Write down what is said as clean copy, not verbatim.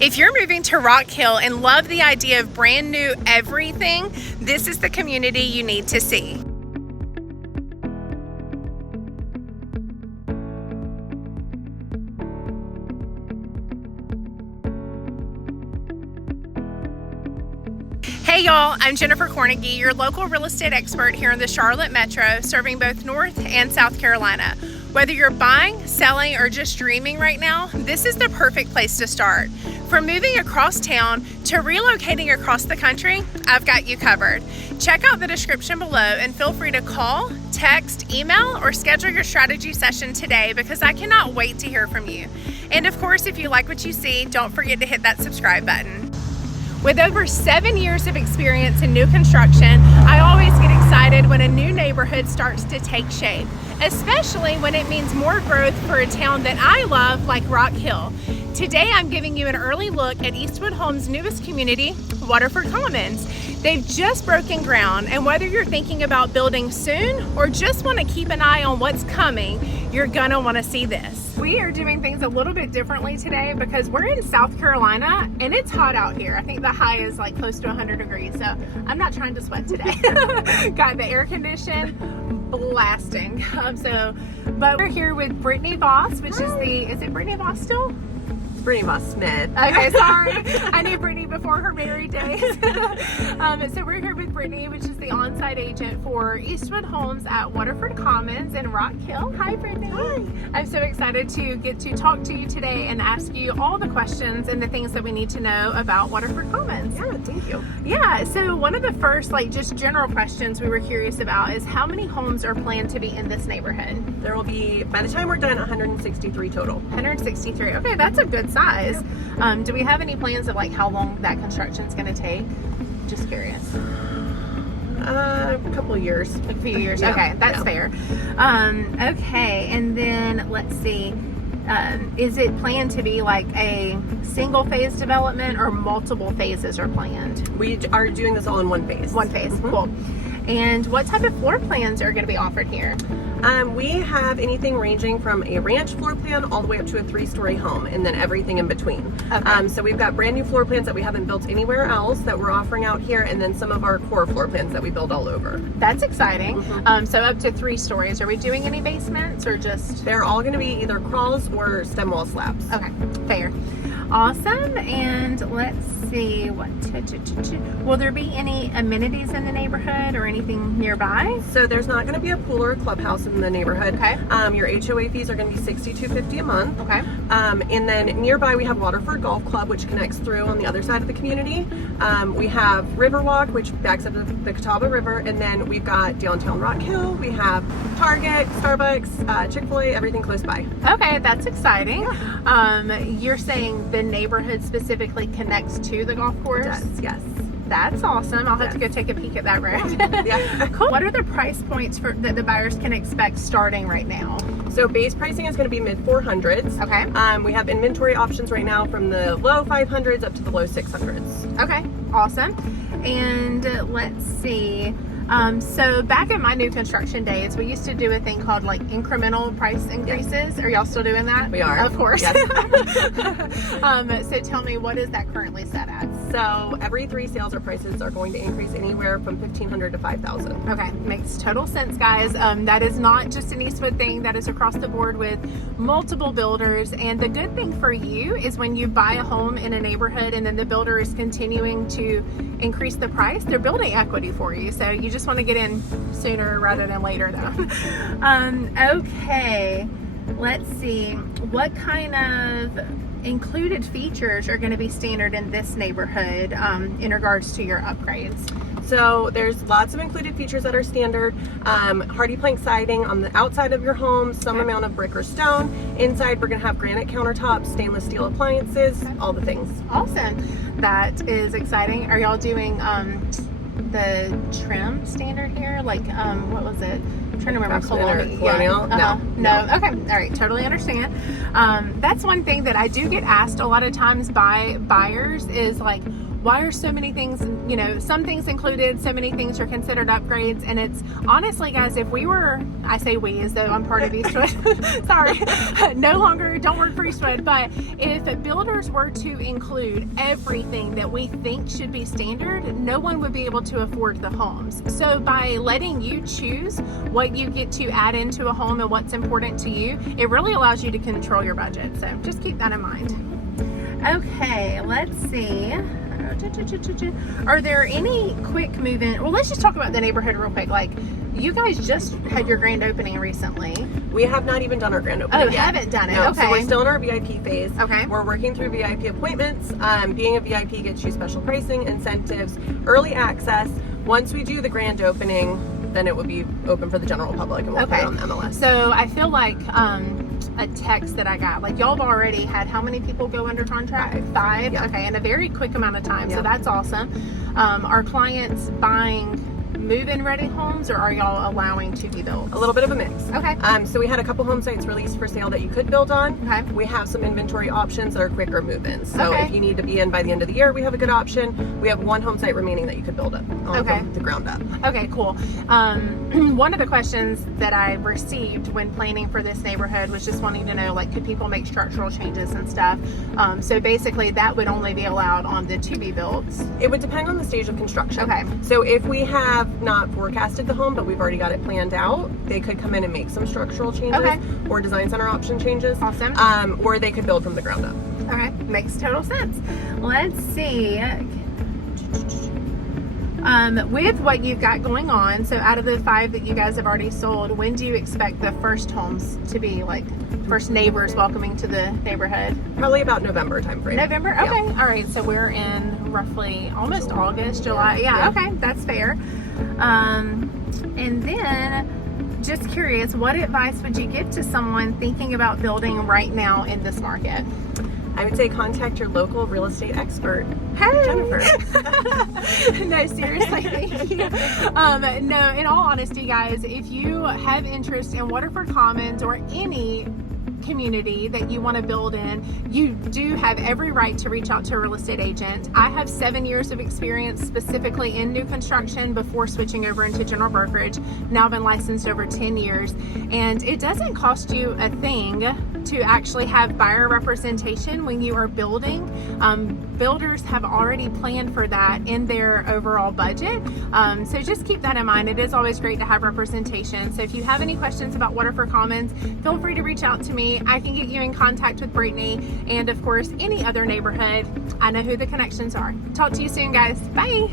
If you're moving to Rock Hill and love the idea of brand new everything, this is the community you need to see. Hey y'all, I'm Jennifer Cornegie, your local real estate expert here in the Charlotte Metro, serving both North and South Carolina. Whether you're buying, selling, or just dreaming right now, this is the perfect place to start. From moving across town to relocating across the country, I've got you covered. Check out the description below and feel free to call, text, email, or schedule your strategy session today because I cannot wait to hear from you. And of course, if you like what you see, don't forget to hit that subscribe button. With over 7 years of experience in new construction, I always get excited when a new neighborhood starts to take shape, especially when it means more growth for a town that I love like Rock Hill. Today I'm giving you an early look at Eastwood Homes' newest community, Waterford Commons. They've just broken ground, and whether you're thinking about building soon or just want to keep an eye on what's coming, you're gonna want to see this. We are doing things a little bit differently today because we're in South Carolina and it's hot out here. I think the high is like close to 100 degrees, so I'm not trying to sweat today. Got the air condition blasting. But we're here with Brittany Voss, which is it Brittany Voss still? Brittany Voss Smith. Okay, sorry. I knew Brittany before her married days. So we're here with Brittany, which is the on-site agent for Eastwood Homes at Waterford Commons in Rock Hill. Hi, Brittany. Hi. I'm so excited to get to talk to you today and ask you all the questions and the things that we need to know about Waterford Commons. Yeah, thank you. Yeah, so one of the first, just general questions we were curious about is how many homes are planned to be in this neighborhood? There will be, by the time we're done, 163 total. 163. Okay, that's a good size. Do we have any plans of how long that construction's going to take? Just curious. A couple of years. A few years. Yeah. Okay, that's fair. Okay, and then let's see. Is it planned to be a single phase development or multiple phases are planned? We are doing this all in one phase. One phase. Mm-hmm. Cool. And what type of floor plans are going to be offered here? We have anything ranging from a ranch floor plan all the way up to a 3-story home, and then everything in between. Okay. So we've got brand new floor plans that we haven't built anywhere else that we're offering out here, and then some of our core floor plans that we build all over. That's exciting. Mm-hmm. So up to 3 stories. Are we doing any basements or just? They're all going to be either crawls or stem wall slabs. Okay, fair. Awesome. And let's see, will there be any amenities in the neighborhood or anything nearby? So there's not going to be a pool or a clubhouse in the neighborhood. Okay. Your HOA fees are going to be $62.50 a month. Okay. And then nearby we have Waterford Golf Club, which connects through on the other side of the community. We have Riverwalk, which backs up the Catawba River, and then we've got downtown Rock Hill. We have Target, Starbucks, Chick-fil-A, everything close by. Okay, that's exciting. Yeah. You're saying the neighborhood specifically connects to the golf course? It does, yes. That's awesome. I'll have to go take a peek at that road. Yeah. Cool. What are the price points that the buyers can expect starting right now? So base pricing is going to be mid 400s. Okay. We have inventory options right now from the low 500s up to the low 600s. Okay, awesome. And let's see. So back in my new construction days, we used to do a thing called incremental price increases. Yes. Are y'all still doing that? We are. Of course. Yes. So tell me, what is that currently set at? So every 3 sales, our prices are going to increase anywhere from $1,500 to $5,000. Okay, makes total sense, guys. That is not just an Eastwood thing. That is across the board with multiple builders. And the good thing for you is when you buy a home in a neighborhood and then the builder is continuing to increase the price, they're building equity for you. So you just want to get in sooner rather than later, though. Okay, let's see. What kind of included features are going to be standard in this neighborhood in regards to your upgrades? So there's lots of included features that are standard. Hardy plank siding on the outside of your home, some amount of brick or stone. Inside we're going to have granite countertops, stainless steel appliances, all the things. Awesome. That is exciting. Are y'all doing the trim standard here? What was it? I'm trying to remember. Colonial? Yeah. No. Okay. All right. Totally understand. That's one thing that I do get asked a lot of times by buyers is why are so many things, you know, some things included, so many things are considered upgrades. And it's honestly, guys, if we were, I say we as though I'm part of Eastwood, sorry, no longer, don't work for Eastwood, but if builders were to include everything that we think should be standard, no one would be able to afford the homes. So by letting you choose what you get to add into a home and what's important to you, it really allows you to control your budget. So just keep that in mind. Okay, let's see. Are there any quick move-in? Well, let's just talk about the neighborhood real quick. Like, you guys just had your grand opening recently. We have not even done our grand opening yet. Haven't done it. No, okay. So we're still in our VIP phase. Okay. We're working through VIP appointments. Being a VIP gets you special pricing, incentives, early access. Once we do the grand opening, then it would be open for the general public, and we'll put it on the MLS. So I feel like a text that I got, like, y'all have already had how many people go under contract? Five? Yeah. Okay, in a very quick amount of time. Yeah. So that's awesome. Are clients buying move-in ready homes, or are y'all allowing to be built? A little bit of a mix. Okay. So we had a couple home sites released for sale that you could build on. Okay. We have some inventory options that are quicker move-ins. So Okay. if you need to be in by the end of the year, we have a good option. We have one home site remaining that you could build up from the ground up. Okay, cool. One of the questions that I received when planning for this neighborhood was just wanting to know, like, could people make structural changes and stuff? So basically that would only be allowed on the to-be builds. It would depend on the stage of construction. Okay. So if we have not forecasted the home, but we've already got it planned out, they could come in and make some structural changes or design center option changes. Awesome. Or they could build from the ground up. Okay, makes total sense. Let's see. With what you've got going on, so out of the 5 that you guys have already sold, when do you expect the first homes to be, like, first neighbors welcoming to the neighborhood? Probably about November timeframe. November? Okay. Yeah. All right. So we're in roughly almost August, July. Yeah. Okay. That's fair. And then just curious, what advice would you give to someone thinking about building right now in this market? I would say contact your local real estate expert, Hey. Jennifer. No, seriously, thank you. No, in all honesty, guys, if you have interest in Waterford Commons or any community that you want to build in, you do have every right to reach out to a real estate agent. I have 7 years of experience specifically in new construction before switching over into general brokerage. Now I've been licensed over 10 years, and it doesn't cost you a thing to actually have buyer representation when you are building. Builders have already planned for that in their overall budget. So just keep that in mind. It is always great to have representation. So if you have any questions about Waterford Commons, feel free to reach out to me. I can get you in contact with Brittany, and of course, any other neighborhood. I know who the connections are. Talk to you soon, guys. Bye.